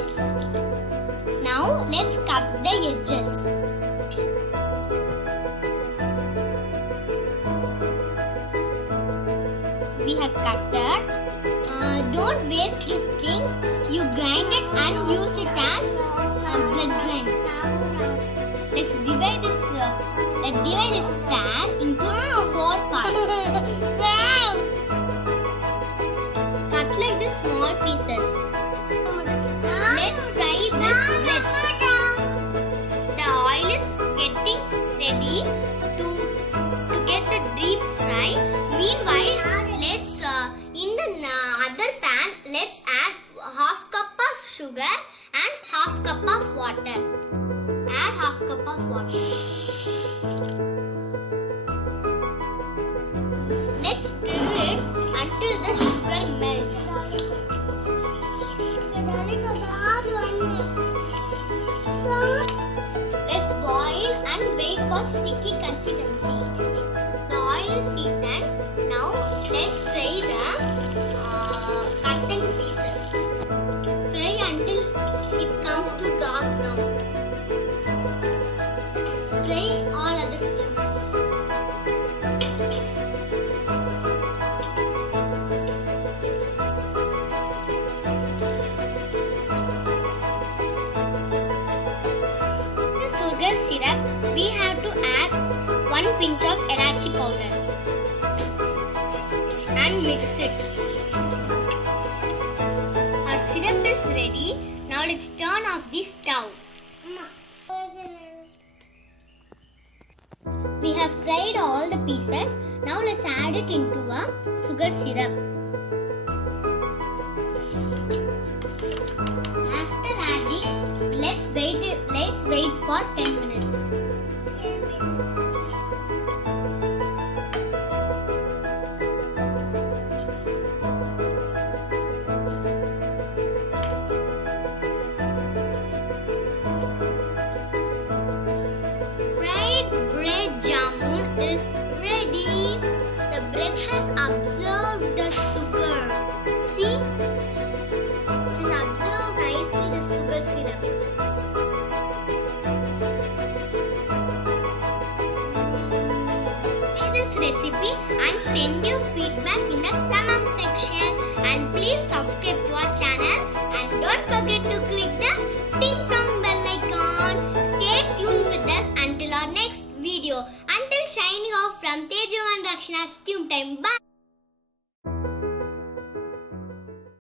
minutes. Now let's cut the edges. We have cut that. Don't waste these things. You grind it and use it as bread crumbs. Let's divide this pan into 4 parts. Cut like the small pieces. Let's fry this breads. The oil is getting ready to get the deep fry. Meanwhile, let's in the other pan, let's add half cup of sugar and half cup of water. Add half cup of water. Let's stir it until the sugar melts. Let's boil and wait for sticky consistency. The oil is heated. Now let's fry the cut in pieces. Fry until it comes to dark brown. Fry all other things. The sugar syrup, we have to add 1 pinch of elaichi powder and mix it. Our syrup is ready. Now let's turn off the stove. We have fried all the pieces. Now let's add it into a sugar syrup. After adding, let's wait for 10 minutes. Fried bread jamun is ready. The bread has absorbed the sugar. See? It has absorbed nicely the sugar syrup. Try this recipe and send your feedback in the comment section. And please subscribe to our channel and don't forget to click the ding dong bell icon. Stay tuned with us until our next video. Until shining off from Teju and Rakshana's Tube Time. Bye.